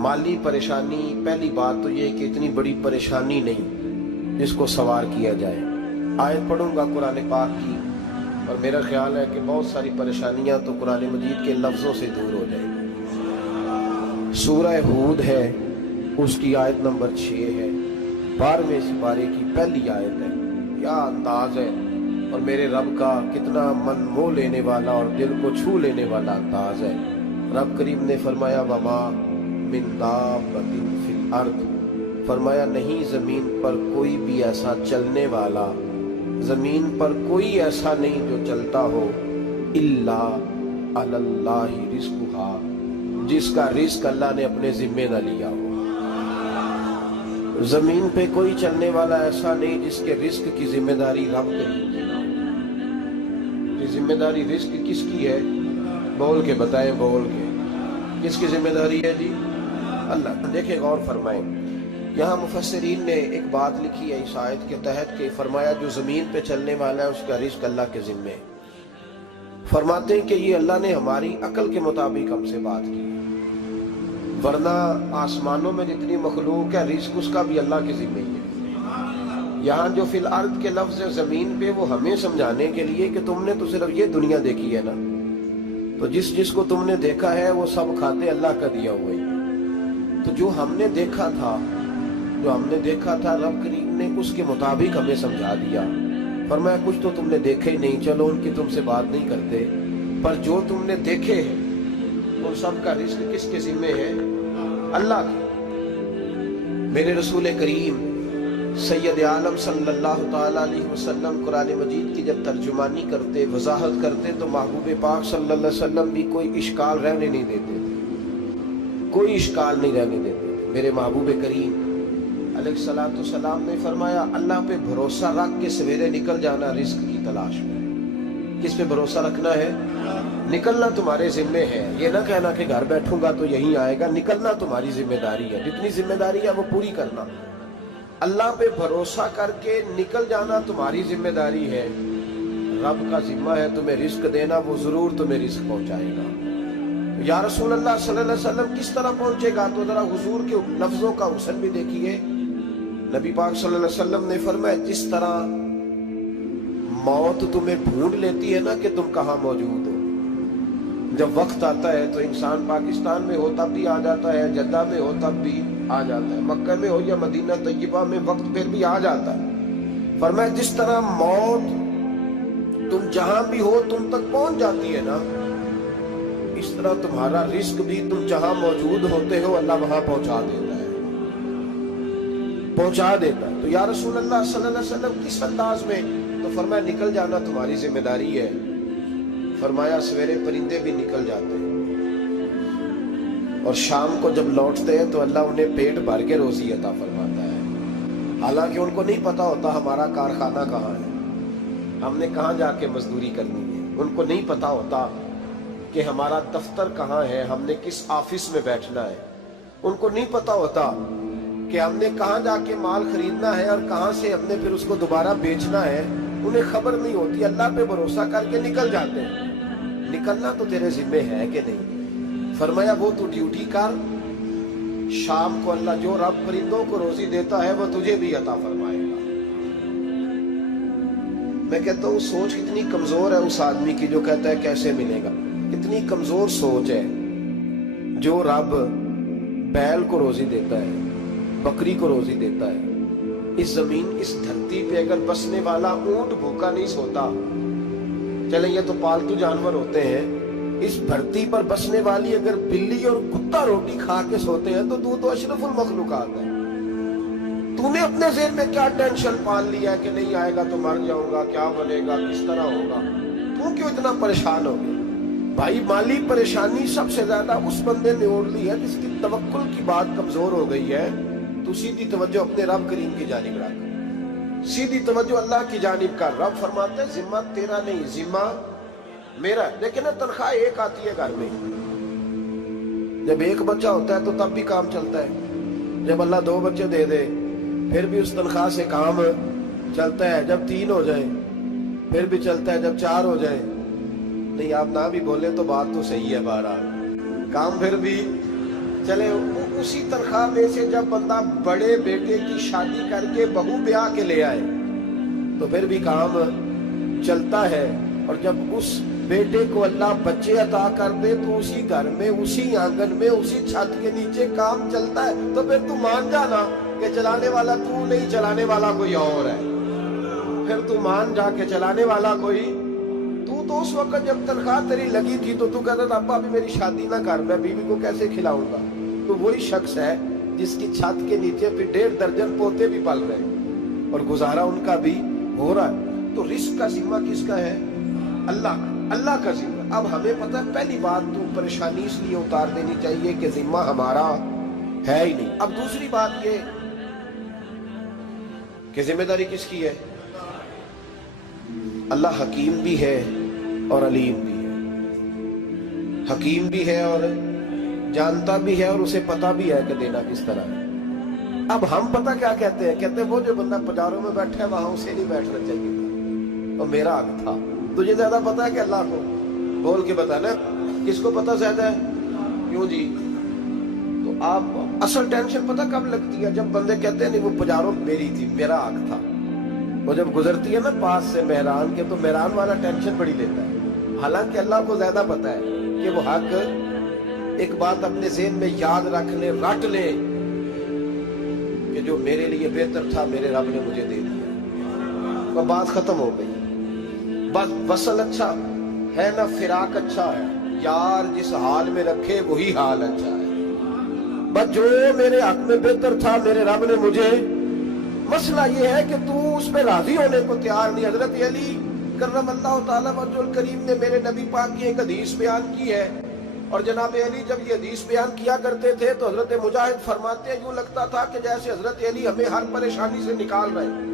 माली परेशानी, पहली बात तो ये कि इतनी बड़ी परेशानी नहीं जिसको सवार किया जाए। आयत पढ़ूंगा कुरान पाक की, और मेरा ख्याल है कि बहुत सारी परेशानियां तो कुरान मजीद के लफ्ज़ों से दूर हो जाएंगी। सूरह हूद है, उसकी आयत नंबर 6 है, 12वें सिपारे की पहली आयत है। क्या अंदाज है, और मेरे रब का कितना मन मोह लेने वाला और दिल को छू लेने वाला अंदाज है। रब करीम ने फरमाया वमा मिन दाब्बतिन फिल अर्द, फरमाया नहीं ज़मीन पर कोई भी ऐसा चलने वाला, ज़मीन पर कोई ऐसा नहीं जो चलता हो, इल्ला अलल्लाहि रिज़्कुहा, जिसका रिस्क अल्लाह ने अपने जिम्मे न लिया हो। ज़मीन पे कोई चलने वाला ऐसा नहीं जिसके रिस्क की जिम्मेदारी रब करीम की ना हो। ये जिम्मेदारी रिस्क किसकी है? बोल के बताएं, बोल के किसकी जिम्मेदारी है जी? अल्लाह। देखें, गौर फरमाएं, यहाँ मुफस्सिरीन ने एक बात लिखी है इस आयत के तहत कि फरमाया जो ज़मीन पे चलने वाला है उसका रिस्क अल्लाह के ज़िम्मे। फरमाते हैं कि ये अल्लाह ने हमारी अकल के मुताबिक हमसे बात की, वरना आसमानों में जितनी मखलूक है रिस्क उसका भी अल्लाह के ज़िम्मे ही है। यहाँ जो फिल अर्द के लफ्ज़ है ज़मीन पे, वो हमें समझाने के लिए कि तुमने तो सिर्फ ये दुनिया देखी है ना, तो जिसको तुमने देखा है वो सब खाते अल्लाह का दिया हुआ है। तो जो हमने देखा था रब करीम ने उसके मुताबिक हमें समझा दिया। फरमाया कुछ तो तुमने देखे ही नहीं, चलो उनकी तुमसे बात नहीं करते, पर जो तुमने देखे हैं उन सब का रिस्क किसके जिम्मे है? अल्लाह के। मेरे रसूल करीम सैयद आलम सल्लल्लाहु ताला अलैहि वसल्लम कुरान मजीद की जब तर्जुमानी करते, वजाहत करते, तो महबूब पाक सल्लल्लाहु अलैहि वसल्लम भी कोई इश्काल रहने नहीं देते थे, कोई इश्काल नहीं रहने देते थे। मेरे महबूब करीम अलैहिस्सलातु सलाम ने फरमाया अल्लाह पे भरोसा रख के सवेरे निकल जाना रिस्क की तलाश में। किस पे भरोसा रखना है? निकलना तुम्हारे जिम्मे है। ये ना कहना कि घर बैठूंगा तो यही आएगा, निकलना तुम्हारी जिम्मेदारी है। जितनी जिम्मेदारी है वो पूरी करना। अल्लाह पे भरोसा करके निकल जाना तुम्हारी जिम्मेदारी है। रब का जिम्मा है तुम्हें रिस्क देना, वो जरूर तुम्हें रिस्क पहुंचाएगा। या रसूल अल्लाह सल्लल्लाहु अलैहि वसल्लम किस तरह पहुंचेगा? तो जरा हुजूर के लफ्जों का हुस्न भी देखिए। नबी पाक सल्लल्लाहु अलैहि वसल्लम ने फरमाया जिस तरह मौत तुम्हें ढूंढ लेती है ना कि तुम कहाँ मौजूद हो, जब वक्त आता है तो इंसान पाकिस्तान में हो तब भी आ जाता है, जद्दा में हो तब भी आ जाता है, मक्का में हो या मदीना तैयबा में वक्त फिर भी आ जाता है। फरमाया जिस तरह मौत तुम जहां भी हो तुम तक पहुंच जाती है ना, इस तरह तुम्हारा रिस्क भी तुम जहां मौजूद होते हो अल्लाह वहां पहुंचा देता है, पहुंचा देता है। तो या रसूल अल्लाह सल्लल्लाहु अलैहि वसल्लम किस अंदाज में? तो फरमाया निकल जाना तुम्हारी जिम्मेदारी है। फरमाया सवेरे परिंदे भी निकल जाते हैं और शाम को जब लौटते हैं तो अल्लाह उन्हें पेट भर के रोजी अता फरमाता है। हालांकि उनको नहीं पता होता हमारा कारखाना कहाँ है, हमने कहाँ जाके मजदूरी करनी है। उनको नहीं पता होता कि हमारा दफ्तर कहाँ है, हमने किस ऑफिस में बैठना है। उनको नहीं पता होता कि हमने कहाँ जाके माल खरीदना है और कहाँ से हमने फिर उसको दोबारा बेचना है। उन्हें खबर नहीं होती। अल्लाह पे भरोसा करके निकल जाते हैं। निकलना तो तेरे जिम्मे है कि नहीं? फरमाया वो तू ड्यूटी कर, शाम को अल्लाह जो रब परिंदों को रोजी देता है वो तुझे भी अता फरमाएगा। मैं कहता हूँ सोच कितनी कमजोर है उस आदमी की जो कहता है कैसे मिलेगा। कितनी कमजोर सोच है। जो रब बैल को रोजी देता है, बकरी को रोजी देता है, इस जमीन इस धरती पे अगर बसने वाला ऊंट भूखा नहीं सोता, चले ये तो पालतू जानवर होते हैं, इस धरती पर बसने वाली अगर बिल्ली और कुत्ता रोटी खा के सोते हैं तो तू तो अशरफुल मखलूकात है। तूने अपने ज़हन में क्या टेंशन पाल लिया कि नहीं आएगा तो मर जाऊंगा, क्या बनेगा, किस तरह होगा? तू क्यों इतना परेशान हो गया? भाई माली परेशानी सबसे ज्यादा उस बंदे ने ओढ़ ली है जिसकी तवक्कुल की बात कमजोर हो गई है। तू सीधी तवज्जो अपने रब करीम की जानिब रख, सीधी तवज्जो अल्लाह की जानिब का। रब फरमाते हैं जिम्मा तेरा नहीं, जिम्मा मेरा। लेकिन ना तनख्वाह एक आती है घर में। जब एक बच्चा होता है तो तब भी काम चलता है। जब अल्लाह 2 बच्चे दे दे फिर भी उस तनख्वाह से काम चलता है। जब 3 हो जाए फिर भी चलता है। जब 4 हो जाए, नहीं आप ना भी बोले तो बात तो सही है, बहरहाल काम फिर भी چلے اسی تنخواہ میں سے جب بندہ بڑے بیٹے کی شادی کر کے بہو بیاہ کے لے آئے تو پھر بھی کام چلتا ہے. اور جب اس بیٹے کو اللہ بچے عطا کر دے تو اسی گھر میں، اسی آنگن میں، اسی چھت کے نیچے کام چلتا ہے. تو پھر تو مان جانا کہ چلانے والا تو نہیں، چلانے والا کوئی اور ہے. پھر تو مان جا کے چلانے والا کوئی تو اس وقت جب تنخواہ تیری لگی تھی تو کہتا تھا ابا ابھی میری شادی نہ کر، میں بیوی کو کیسے کھلاؤں گا. تو وہی شخص ہے جس کی چھت کے نیچے پھر 1.5 درجن پوتے بھی پل رہے ہیں اور گزارا ان کا بھی ہو رہا ہے. تو رزق کا ذمہ کس کا ہے؟ اللہ کا ذمہ. اب ہمیں پتہ ہے پہلی بات تو پریشانی اس لیے اتار دینی چاہیے کہ ذمہ ہمارا ہے ہی نہیں. اب دوسری بات یہ کہ ذمہ داری کس کی ہے؟ اللہ حکیم بھی ہے اور علیم بھی ہے. حکیم بھی ہے اور جانتا بھی ہے اور اسے پتا بھی ہے کہ دینا کس طرح ہے. اب ہم پتہ کیا کہتے ہیں؟ کہتے ہیں وہ جو بندہ پجاروں میں بیٹھا ہے وہاں اسے نہیں بیٹھنا چاہیے تھا، تو میرا حق تھا. تجھے زیادہ پتا ہے کہ اللہ کو؟ بول کے بتا نا کس کو پتا زیادہ ہے؟ کیوں جی؟ تو آپ اصل ٹینشن پتہ کب لگتی ہے؟ جب بندے کہتے ہیں نہیں وہ پجاروں میری تھی، میرا حق تھا. وہ جب گزرتی ہے نا پاس سے مہران کے تو مہران والا ٹینشن بڑی لیتا ہے. حالانکہ اللہ کو زیادہ پتا ہے کہ وہ حق. ایک بات اپنے ذہن میں یاد رکھ لے، رٹ لے کہ جو میرے لیے بہتر تھا میرے رب نے مجھے دے دیا. تو بات ختم ہو گئی. بس وصل اچھا ہے نہ فراق اچھا ہے، یار جس حال میں رکھے وہی حال اچھا ہے. بس جو میرے حق میں بہتر تھا میرے رب نے مجھے. مسئلہ یہ ہے کہ تو اس پہ راضی ہونے کو تیار نہیں. حضرت علی کرم اللہ تعالیٰ وجہ الکریم نے میرے نبی پاک کی ایک حدیث بیان کی ہے، اور جناب علی جب یہ حدیث بیان کیا کرتے تھے تو حضرت مجاہد فرماتے ہیں یوں لگتا تھا کہ جیسے حضرت علی ہمیں ہر پریشانی سے نکال رہے ہیں.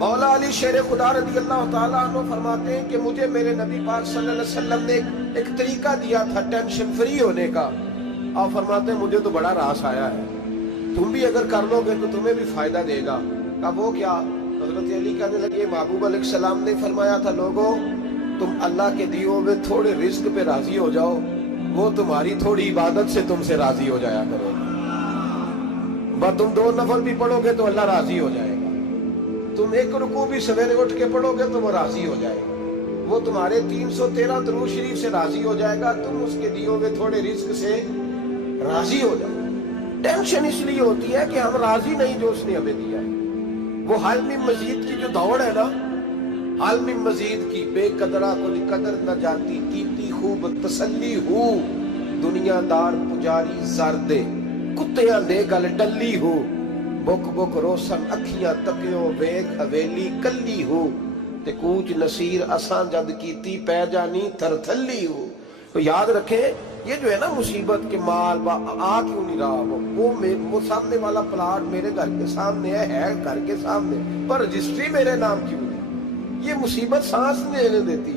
مولا علی شیر خدا رضی اللہ تعالیٰ عنہ فرماتے ہیں کہ مجھے میرے نبی پاک صلی اللہ علیہ وسلم نے ایک طریقہ دیا تھا ٹینشن فری ہونے کا. آپ فرماتے ہیں مجھے تو بڑا راس آیا ہے، تم بھی اگر کر لو گے تو تمہیں بھی فائدہ دے گا. کہا وہ کیا؟ حضرت علی کہنے لگے محبوب علیہ السلام نے فرمایا تھا لوگوں تم اللہ کے دیے ہوئے تھوڑے رزق پہ راضی ہو جاؤ، وہ تمہاری تھوڑی عبادت سے تم سے راضی ہو جایا کرو. بس تم 2 نفل بھی پڑھو گے تو اللہ راضی ہو جائے گا. تم 1 رکوع بھی سویرے اٹھ کے پڑھو گے تو وہ راضی ہو جائے گا. وہ تمہارے 313 درود شریف سے راضی ہو جائے گا. تم اس کے دیے ہوئے تھوڑے رزق سے راضی ہو جائے. ٹینشن اس لیے ہوتی ہے کہ ہم راضی نہیں جو اس نے ہمیں دیا ہے. وہ حال میں مزید کی جو دوڑ ہے نا، حال میں مزید کی، بے قدرہ کو قدر نہ جاتی، کیتی خوب تسلی ہو، دنیا دار پجاری زردے، کتیاں دے گل ڈلی ہو، بک بک روشن اکھیاں تکیو ویکھ حویلی کلی ہو، تے کوچ نصیر اساں جد کیتی پہ جانی تھر تھلی ہو. تو یاد رکھیں یہ جو ہے نا مصیبت کے مال آ کیوں نہیں رہا، وہ سامنے والا پلاٹ میرے گھر کے سامنے ہے گھر کے سامنے، پر رجسٹری میرے نام کیوں نہیں؟ یہ مصیبت سانس نہیں لینے دیتی.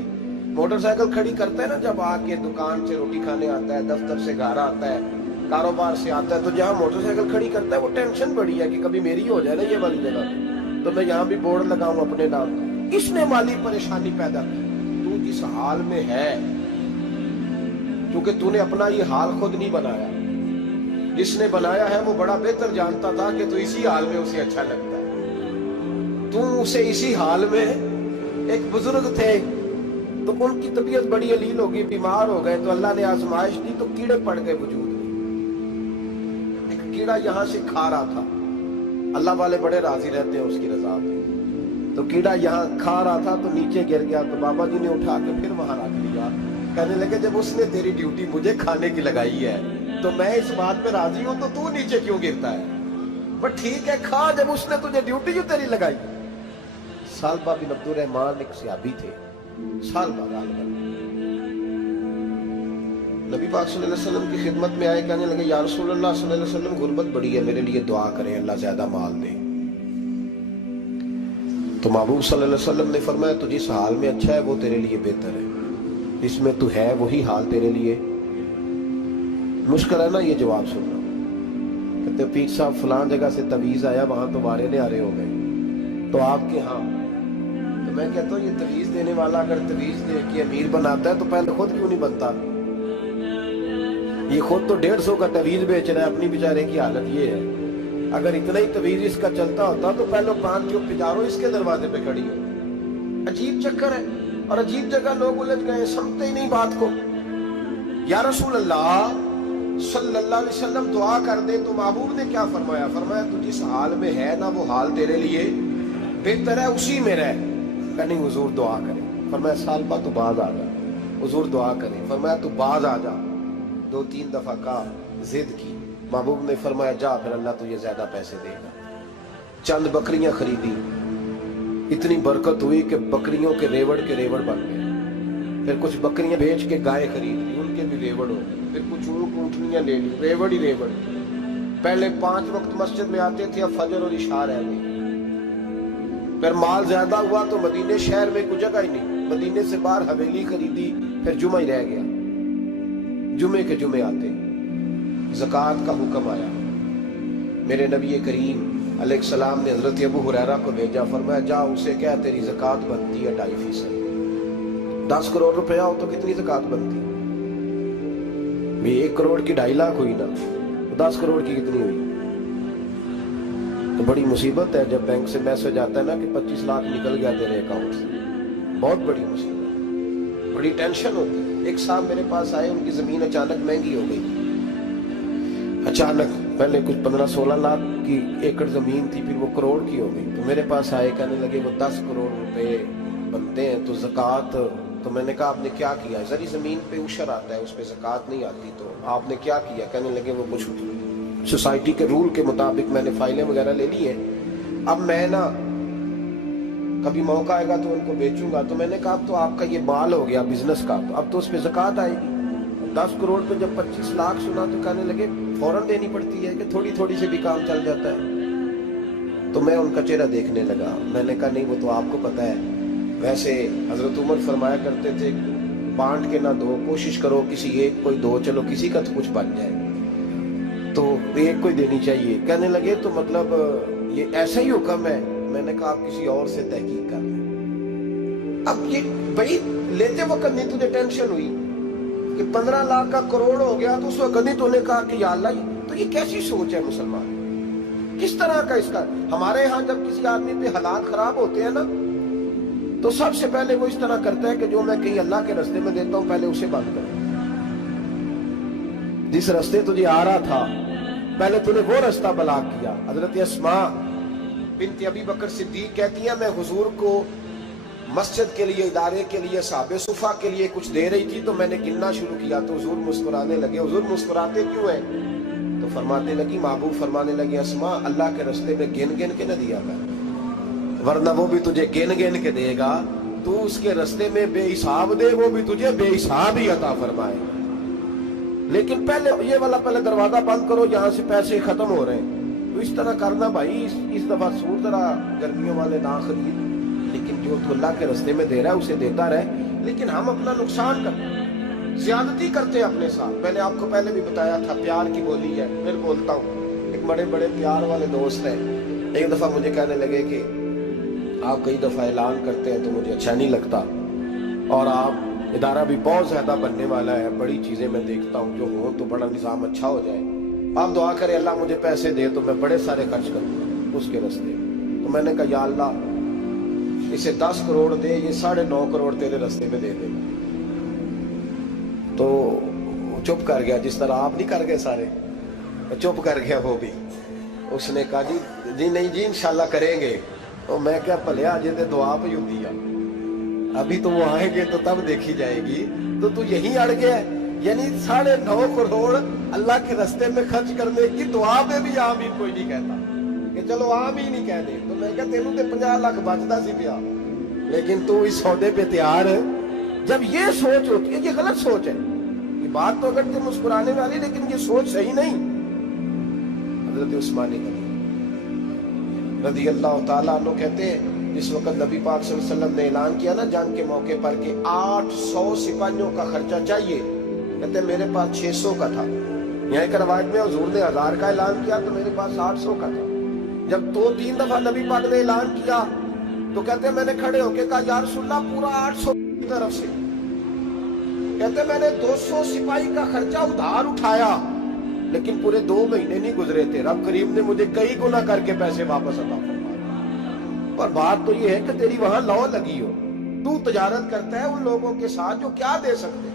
موٹر سائیکل کھڑی کرتا ہے نا جب آ کے دکان سے روٹی کھانے آتا ہے، دفتر سے گھر آتا ہے، کاروبار سے آتا ہے، تو جہاں موٹر سائیکل کھڑی کرتا ہے وہ ٹینشن بڑی ہے کہ کبھی میری ہو جائے نا یہ والی جگہ تو میں یہاں بھی بورڈ لگاؤں اپنے نام. اس نے مالی پریشانی پیدا کی. تو جس حال میں ہے، کیونکہ تو نے اپنا یہ حال خود نہیں بنایا، جس نے بنایا ہے وہ بڑا بہتر جانتا تھا کہ تو اسی حال میں اسے اچھا لگتا ہے. تو اسے اسی حال میں. ایک بزرگ تھے تو ان کی طبیعت بڑی علیل ہو گئی، بیمار ہو گئے، تو اللہ نے آزمائش دی تو کیڑے پڑ گئے وجود میں. ایک کیڑا یہاں سے کھا رہا تھا، اللہ والے بڑے راضی رہتے ہیں اس کی رضا پہ. تو کیڑا یہاں کھا رہا تھا تو نیچے گر گیا، تو بابا جی نے اٹھا کے پھر وہاں رکھ لیا. کہنے لگے جب اس نے تیری ڈیوٹی مجھے کھانے کی لگائی ہے تو میں اس بات پہ راضی ہوں، تو نیچے کیوں گرتا ہے؟ بٹ ٹھیک ہے کھا، جب اس نے تجھے ڈیوٹی جو تیری لگائی. سالبہ بن عبد الرحمن ایک صحابی تھے، سالبہ غالباً نبی پاک صلی اللہ علیہ وسلم کی خدمت میں آئے. کہنے لگے یا رسول اللہ صلی اللہ علیہ وسلم غربت بڑی ہے، میرے لیے دعا کریں اللہ زیادہ مال دے. تو محبوب صلی اللہ علیہ وسلم نے فرمایا تو جس حال میں اچھا ہے وہ تیرے لیے بہتر ہے، جس میں تو ہے وہی حال تیرے لیے. مشکل ہے نا یہ جواب سننا. کہتے پیر صاحب فلان جگہ سے تویز آیا، وہاں تو وارے نہارے ہو گئے، تو آپ کے ہاں. تو میں کہتا ہوں یہ تویز دینے والا اگر تویز دے کے امیر بناتا ہے تو پہلے خود کیوں نہیں بنتا؟ ये खुद तो 150 का तवीज बेच रहा है, अपनी बेचारे की हालत ये है। अगर इतना ही तवीज इसका चलता होता तो पहले 5 जो पिजारो इसके दरवाजे पे खड़ी हो। अजीब चक्कर है और अजीब जगह लोग उलझ गए, समझते ही नहीं बात को। या रसूल अल्लाह सल्लल्लाहु अलैहि वसल्लम दुआ कर दे तो महबूब ने क्या फरमाया? फरमाया तू जिस हाल में है ना वो हाल तेरे लिए बेहतर है, उसी में रह। कहनी हुजूर दुआ करे। फरमाया साल बाद तू बाज आ जा। हुजूर दुआ करे। फरमाया तू बाज आ जा। 2-3 दफा का जिद की। महबूब ने फरमाया जा फिर अल्लाह तुझे ज्यादा पैसे देगा। चंद बकरियां खरीदी, इतनी बरकत हुई कि बकरियों के रेवड़ बन गए। फिर कुछ बकरियां बेच के गाय खरीद ली, उनके भी रेवड़ हो गए। फिर कुछ ऊँट ऊँटनियां ले ली, रेवड़ ही रेवड़। पहले 5 वक्त मस्जिद में आते थे, अब फजर और इशा रह गई। फिर माल ज्यादा हुआ तो मदीने शहर में कोई जगह ही नहीं, मदीने से बाहर हवेली खरीदी, फिर जुमा ही रह गया। जुमे के जुमे आते ज़कात का हुक्म आया। मेरे नबी करीम अलैहिस्सलाम ने हजरत अबू हुरैरा को भेजा। फरमाया जा उसे क्या तेरी ज़कात बनती है 2.5%। 10 करोड़ रुपया हो तो कितनी ज़कात बनती? 1 करोड़ की 2.5 लाख हुई ना, तो 10 करोड़ की कितनी हुई? तो बड़ी मुसीबत है जब बैंक से मैसेज आता है ना कि 25 लाख निकल गया तेरे अकाउंट से। बहुत बड़ी मुसीबत, बड़ी टेंशन होती है। एक साहब मेरे पास आए, उनकी जमीन अचानक महंगी हो गई। अचानक पहले कुछ 15-16 लाख की एकड़ जमीन थी, फिर वो करोड़ की हो गई। तो मेरे पास आए, कहने लगे वो 10 करोड़ रुपए बनते हैं तो ज़कात। तो मैंने कहा आपने क्या किया? जरी जमीन पे उशर आता है, उस पे ज़कात नहीं आती, तो आपने क्या किया? कहने लगे वो कुछ सोसाइटी के रूल के मुताबिक मैंने फाइलें वगैरह ले ली है, अब मैं ना कभी मौका आएगा तो उनको बेचूंगा। तो मैंने कहा अब तो आपका ये माल हो गया बिजनेस का, तो अब तो उस पे ज़कात आएगी। 10 करोड़ पे जब 25 लाख सुना तो कहने लगे फौरन देनी पड़ती है कि थोड़ी थोड़ी से भी काम चल जाता है। तो मैं उनका चेहरा देखने लगा। मैंने कहा नहीं वो तो आपको पता है, वैसे हजरत उमर फरमाया करते थे बांट के ना दो, कोशिश करो किसी एक को दो, चलो किसी का तो कुछ बन जाए, तो एक को ही देनी चाहिए। कहने लगे तो मतलब ये ऐसा ही हुक्म है? मैंने कहा आप किसी और से तहकीक कर लें। अब ये भाई लेते वक्त नहीं तुझे टेंशन हुई कि 15 लाख का करोड़ हो गया, तो उस वक्त नहीं तूने कहा कि या अल्लाह, तो ये कैसी सोच है मुसलमान? किस तरह का इसका? हमारे यहाँ जब किसी आदमी पे हालात खराब होते हैं ना, तो सबसे पहले वो इस तरह करता है कि जो मैं कहीं अल्लाह के रास्ते में देता हूं पहले उसे बंद कर। जिस रास्ते तुझे आ रहा था पहले तूने वो रास्ता ब्लॉक किया। हजरत अस्मा बिन्त अबी बकर सिद्दीक कहती है मैं हुजूर को मस्जिद के लिए, इदारे के लिए, साहबे सुफा के लिए कुछ दे रही थी, तो मैंने गिनना शुरू किया तो हुजूर मुस्कुराने लगे। हुजूर मुस्कुराते क्यों हैं? तो फरमाने लगी, महबूब फरमाने लगे अस्मा अल्लाह के रास्ते में गिन गिन के न दिया कर, वरना वो भी तुझे गिन गिन के देगा। तू उसके रास्ते में बेहिसाब दे, वो भी तुझे बेहिसाब ही अता फरमाए। लेकिन पहले ये वाला पहले दरवाजा बंद करो, यहाँ से पैसे खत्म हो रहे हैं। तो इस तरह करना भाई। इस दफा सूर जरा गर्मियों वाले ना खरीद, लेकिन जो तू अल्लाह के रास्ते में दे रहा है उसे देता रहे। लेकिन हम अपना नुकसान करते हैं, ज्यादती करते हैं अपने साथ। मैंने आपको पहले भी बताया था प्यार की बोली है, फिर बोलता हूँ। एक बड़े बड़े प्यार वाले दोस्त हैं, एक दफा मुझे कहने लगे कि आप कई दफा ऐलान करते हैं तो मुझे अच्छा नहीं लगता, और आप इदारा भी बहुत ज्यादा बनने वाला है, बड़ी चीजें मैं देखता हूँ जो हो तो बड़ा निजाम अच्छा हो जाए, आप दुआ करें अल्लाह मुझे पैसे दे तो मैं बड़े सारे खर्च करूंगा उसके रास्ते। तो मैंने कहा या अल्लाह इसे 10 करोड़ दे, ये 9.5 करोड़ तेरे रास्ते में दे देगा। तो चुप कर गया, जिस तरह आप नहीं कर गए सारे, चुप कर गया वो भी। उसने कहा जी नहीं जी इंशाल्लाह करेंगे। तो मैं क्या भलिया अजे तो दुआ पई हुंदी आ, अभी तो वो आएंगे तो तब देखी जाएगी। तो तू यही अड़ गया, यानी 9.5 करोड़ अल्लाह के रास्ते में खर्च करने की दुआ में भी आमीन कोई नहीं कहता कि चलो आमीन नहीं कह दे। तो मैं क्या तेनू ते 50 लाख बचदा सी पिया, लेकिन तू इस सौदे पे तैयार है। जब ये सोच होती है, ये गलत सोच है। ये बात तो अगर मुस्कुराने वाली, लेकिन ये सोच सही नहीं। हजरत उस्मान रज़ी अल्लाह ताला अन्हु कहते हैं जिस वक्त नबी पाक सल्लल्लाहु अलैहि वसल्लम ने ऐलान किया ना जंग के मौके पर कि 800 सिपाहियों का खर्चा चाहिए, कहते मेरे पास 600 का था। यहाँ एक रवायत में हुजूर ने 1000 का ऐलान किया तो मेरे पास 800 का था। जब 2-3 दफा नबी पाक ने ऐलान किया तो कहते मैंने खड़े होके कहा या रसूलल्लाह पूरा 800 की तरफ से। کہتے میں نے 200 سپاہی کا خرچہ ادھار اٹھایا لیکن پورے 2 مہینے نہیں گزرے تھے، رب کریم نے مجھے کئی گنا کر کے پیسے واپس عطا فرمائے۔ پر بات تو یہ ہے کہ تیری وہاں لو لگی ہو، تو تجارت کرتا ہے ان لوگوں کے ساتھ جو کیا دے سکتے۔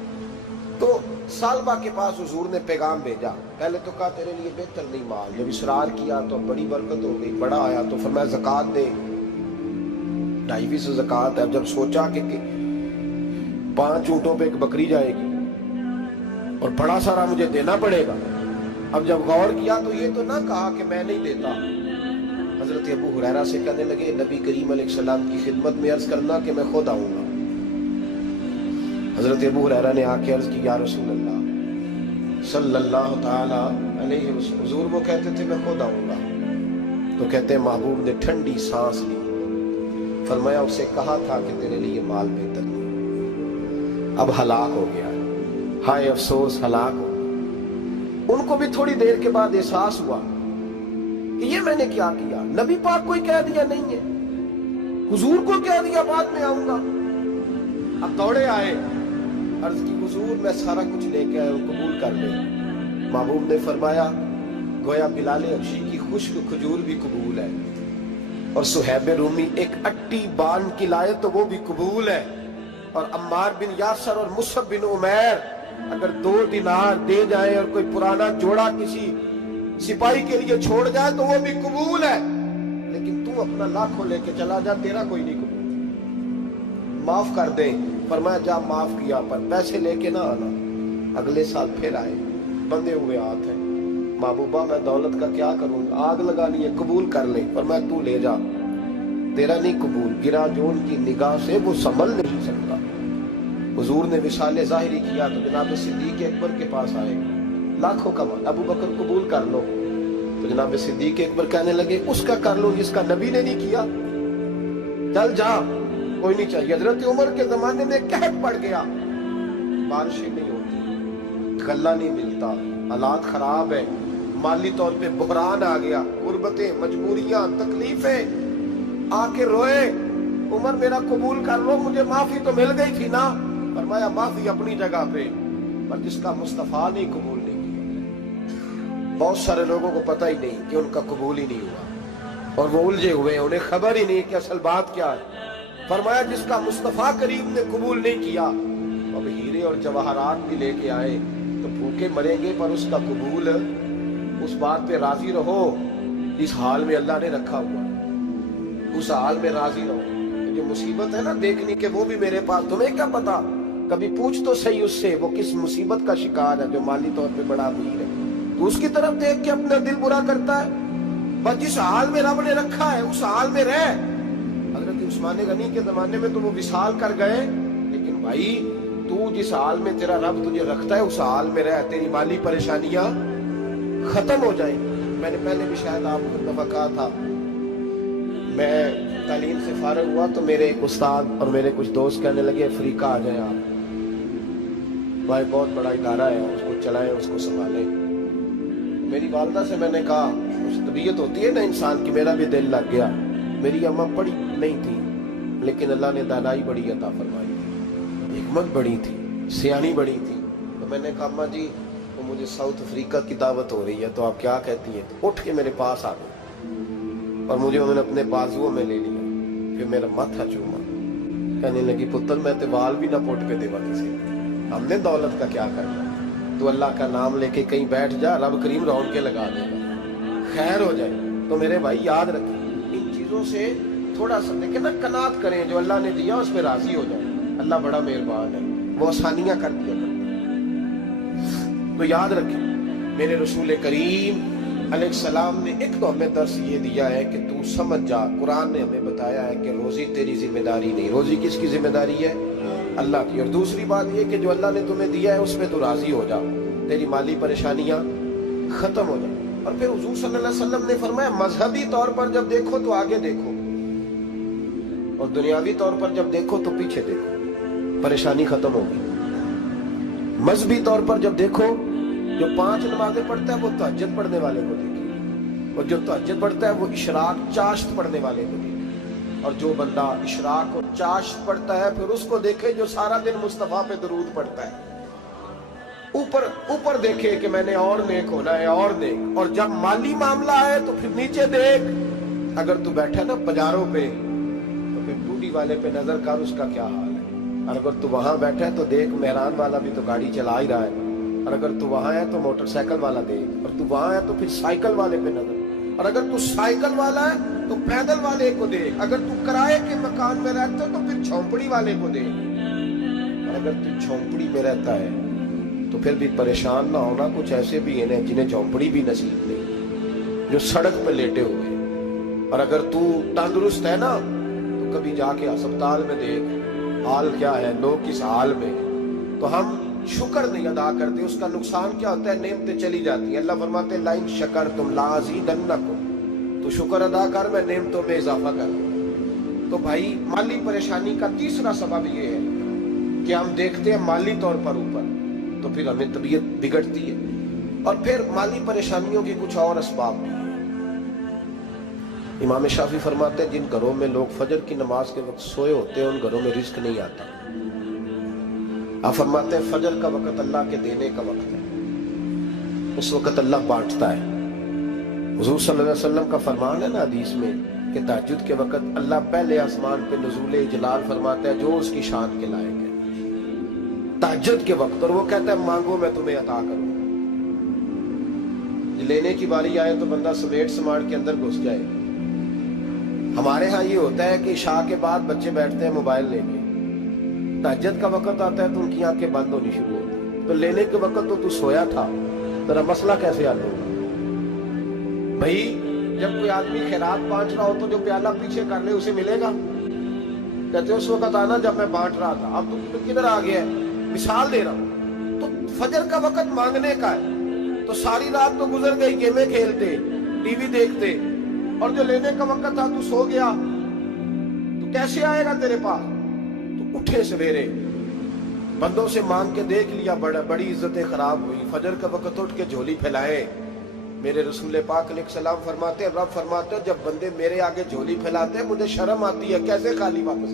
تو سالبہ کے پاس حضور نے پیغام بھیجا، پہلے تو کہا تیرے لیے بہتر نہیں مال، جب اصرار کیا تو بڑی برکت ہو گئی، بڑا آیا تو فرمایا زکوٰۃ دے، 2.5 زکوٰۃ ہے۔ اب جب سوچا کہ 5 اونٹوں پہ ایک بکری جائے گی اور بڑا سارا مجھے دینا پڑے گا، اب جب غور کیا تو یہ تو نہ کہا کہ میں نہیں دیتا۔ حضرت ابو ہریرہ سے کہنے لگے نبی کریم علیہ السلام کی خدمت میں عرض کرنا کہ میں خود آؤں گا۔ حضرت ابو ہریرہ نے آ کے عرض کی یا رسول اللہ صلی اللہ تعالی علیہ وسلم، حضور وہ کہتے تھے میں خود آؤں گا، تو کہتے ہیں محبوب نے ٹھنڈی سانس لی، فرمایا اسے کہا تھا کہ تیرے لیے مال بہتر نہیں، اب ہلاک ہو گیا، ہائے افسوس ہلاک ہو گیا۔ ان کو بھی تھوڑی دیر کے بعد احساس ہوا کہ یہ میں نے کیا کیا، نبی پاک کو ہی کہہ دیا نہیں ہے، حضور کو کہہ دیا بعد میں آؤں گا۔ اب دوڑے آئے، عرض کی حضور میں سارا کچھ لے کے آیا ہوں، قبول کر لیں۔ محبوب نے فرمایا گویا بلال حبشی کی خشک کھجور بھی قبول ہے، اور صہیب رومی ایک اٹی بان کی لائے تو وہ بھی قبول ہے، اور عمار بن یاسر اور مصعب بن عمیر اگر 2 دینار دے جائیں اور کوئی پرانا جوڑا کسی سپاہی کے لیے چھوڑ جائے تو وہ بھی قبول ہے، لیکن تو اپنا لاکھوں لے کے چلا جا، تیرا کوئی نہیں قبول، معاف کر دیں۔ فرمایا جا معاف کیا، پر پیسے لے کے نہ آنا۔ اگلے سال پھر آئے، بندے ہوئے ہاتھ ہیں، محبوبہ میں دولت کا کیا کروں، آگ لگانی ہے، قبول کر لیں۔ فرمایا تو لے جا، تیرا نہیں قبول، گرا جو ان کی نگاہ سے وہ سنبھل نہیں سکتا۔ حضور نے وصال ظاہری کیا تو جناب صدیق اکبر کے پاس آئے، لاکھوں کا مال، ابو بکر قبول کر لو، تو جناب صدیق اکبر کہنے لگے اس کا کر لو جس کا نبی نے نہیں کیا، چل جا کوئی نہیں چاہیے۔ حضرت عمر کے زمانے میں قحط پڑ گیا، بارشیں نہیں ہوتی، غلہ نہیں ملتا، حالات خراب ہے، مالی طور پہ بحران آ گیا، غربتیں، مجبوریاں، تکلیفیں، آ کے روئے، عمر میرا قبول کر لو، مجھے معافی تو مل گئی تھی نا۔ فرمایا معافی اپنی جگہ پہ، پر جس کا مصطفیٰ نہیں قبول نہیں کیا۔ بہت سارے لوگوں کو پتہ ہی نہیں کہ ان کا قبول ہی نہیں ہوا، اور وہ الجھے ہوئے، انہیں خبر ہی نہیں کہ اصل بات کیا ہے۔ فرمایا جس کا مصطفیٰ کریم نے قبول نہیں کیا، اب ہیرے اور جواہرات بھی لے کے آئے تو بھوکے مریں گے، پر اس کا قبول، اس بات پہ راضی رہو اس حال میں اللہ نے رکھا ہوا، اس حال میں راضی رہو۔ جو مصیبت ہے نا دیکھنی کہ وہ بھی میرے پاس، تمہیں کیا پتا، کبھی پوچھ تو صحیح اس سے وہ کس مصیبت کا شکار ہے، جو مالی طور پہ بڑا امیر ہے، تو اس کی طرف دیکھ کے اپنا دل برا کرتا ہے۔ بس جس حال میں رب نے رکھا ہے اس حال میں رہ۔ حضرت عثمان غنی کے زمانے میں تو وہ وصال کر گئے، لیکن بھائی تو جس حال میں تیرا رب تجھے رکھتا ہے اس حال میں رہ، تیری مالی پریشانیاں ختم ہو جائیں۔ میں نے پہلے بھی شاید آپ کو دفعہ کہا تھا، میں تعلیم سے فارغ ہوا تو میرے ایک استاد اور میرے کچھ دوست کہنے لگے افریقہ آ جائیں آپ، بھائی بہت بڑا ادارہ ہے، اس کو چلائیں، اس کو سنبھالیں۔ میری والدہ سے میں نے کہا، کچھ طبیعت ہوتی ہے نا انسان کی، میرا بھی دل لگ گیا۔ میری اماں پڑھی نہیں تھی لیکن اللہ نے دانائی بڑی عطا فرمائی تھی، حکمت بڑی تھی، سیانی بڑی تھی۔ تو میں نے کہا اماں جی وہ مجھے ساؤتھ افریقہ کی دعوت ہو رہی ہے تو آپ کیا کہتی ہیں؟ تو اٹھ کے میرے پاس آ گئی اور مجھے انہوں نے اپنے بازوؤں میں لے لیا، پھر میرا ماتھا چوما، کہنے لگی پتر میں تے وال بھی نہ پوٹ پہ دیوا کسی، ہم نے دولت کا کیا کرنا، تو اللہ کا نام لے کے کہیں بیٹھ جا، رب کریم رون کے لگا دے گا، خیر ہو جائے۔ تو میرے بھائی یاد رکھیں ان چیزوں سے تھوڑا سا دیکھیں نا، قناعت کریں، جو اللہ نے دیا اس پہ راضی ہو جائیں، اللہ بڑا مہربان ہے، وہ آسانیاں کر دیا کرتا ہے۔ تو یاد رکھیں میرے رسول کریم علیہ السلام نے ایک تو ہمیں درس یہ دیا ہے کہ تو سمجھ جا، قرآن نے ہمیں بتایا ہے کہ روزی تیری ذمہ داری نہیں، روزی کس کی ذمہ داری ہے؟ اللہ کی۔ اور دوسری بات یہ کہ جو اللہ نے تمہیں دیا ہے اس پہ تو راضی ہو جا، تیری مالی پریشانیاں ختم ہو جائیں۔ اور پھر حضور صلی اللہ علیہ وسلم نے فرمایا مذہبی طور پر جب دیکھو تو آگے دیکھو، اور دنیاوی طور پر جب دیکھو تو پیچھے دیکھو، پریشانی ختم ہوگی۔ مذہبی طور پر جب دیکھو، جو 5 نمازیں پڑھتا ہے وہ تہجد پڑھنے والے کو دیکھے، اور جو تہجد پڑھتا ہے وہ اشراق چاشت پڑھنے والے کو دیکھے، اور جو بندہ اشراق اور چاشت پڑھتا ہے پھر اس کو دیکھے جو سارا دن مصطفیٰ پہ درود پڑھتا ہے۔ ऊपर ऊपर देखे कि मैंने और नेक होना है, और नेक। और जब माली मामला है तो फिर नीचे देख। अगर तू बैठा ना बाजारों पे तो फिर टूटी वाले पे नजर कर, उसका क्या हाल है। और अगर तू वहां बैठा है तो देख, मेहरान वाला भी तो गाड़ी चला ही रहा है। और अगर तू वहां है तो मोटरसाइकिल वाला देख, और तू वहां है तो फिर साइकिल वाले पे नजर। और अगर तू साइकिल वाला है तो पैदल वाले को देख। अगर तू किराए के मकान में रहता है तो फिर झोंपड़ी वाले को देख। और अगर तू झोंपड़ी में रहता है तो फिर भी परेशान ना होना, कुछ ऐसे भी हैं जिन्हें झोंपड़ी भी नसीब नहीं, जो सड़क पे लेटे हुए। और अगर तू तंदुरुस्त है ना तो कभी जाके अस्पताल में देख हाल क्या है, लोग किस हाल में। तो हम शुक्र नहीं अदा करते, उसका नुकसान क्या होता है, नेमतें चली जाती हैं। अल्लाह फरमाते लाइन शकर तुम लाज़ीदन्नकुम, तो शुक्र अदा कर, मैं नेमतों में इजाफा कर दूं। तो भाई माली परेशानी का तीसरा सबब ये है कि हम देखते हैं माली तौर पर ऊपर, तो फिर हमें तबीयत बिगड़ती है। और फिर माली परेशानियों के कुछ और असबाब भी हैं। इमाम शाफी फरमाते हैं जिन घरों में लोग फजर की नमाज के वक्त सोए होते हैं उन घरों में रिस्क नहीं आता। आप फरमाते हैं फजर का वक्त अल्लाह के देने का वक्त है, उस वक्त अल्लाह बांटता है। हुजूर सल्लल्लाहु अलैहि वसल्लम का फरमान है ना हदीस में कि तहज्जुद के वक्त अल्लाह पहले आसमान पे नुज़ूल जलाल फरमाता है जो उसकी शान के लायक है तहज्जुद के वक्त, और वो कहता है मांगो मैं तुम्हें अता करूंगा। लेने की बारी आए तो बंदा समेट समाट के अंदर घुस जाए। हमारे यहाँ ये होता है कि इशा के बाद बच्चे बैठते हैं मोबाइल लेके, तहज्जुद का वक्त आता है तो उनकी आंखें बंद होनी शुरू होती। तो लेने के वक्त तो तू सोया था, तेरा मसला कैसे हल होगा भाई? जब कोई आदमी खैरात बांट रहा हो तो जो प्याला पीछे कर ले उसे मिलेगा? कहते उस वक्त आना जब मैं बांट रहा था, अब तो किधर आ गया है? मिसाल दे रहा हूं। तो फजर का वक्त मांगने का है, तो सारी रात तो गुजर गई गेमें खेलते, टीवी देखते, और जो लेने का वक्त था तू सो गया, तो कैसे आएगा तेरे पास? तो उठे सवेरे, बंदों से मांग के देख लिया, बड़ी इज्जतें खराब हुई। फजर का वक्त उठ के झोली फैलाए। मेरे रसूल पाक अलैहिस्सलाम फरमाते, रब फरमाते जब बंदे मेरे आगे झोली फैलाते मुझे शर्म आती है, कैसे खाली वापस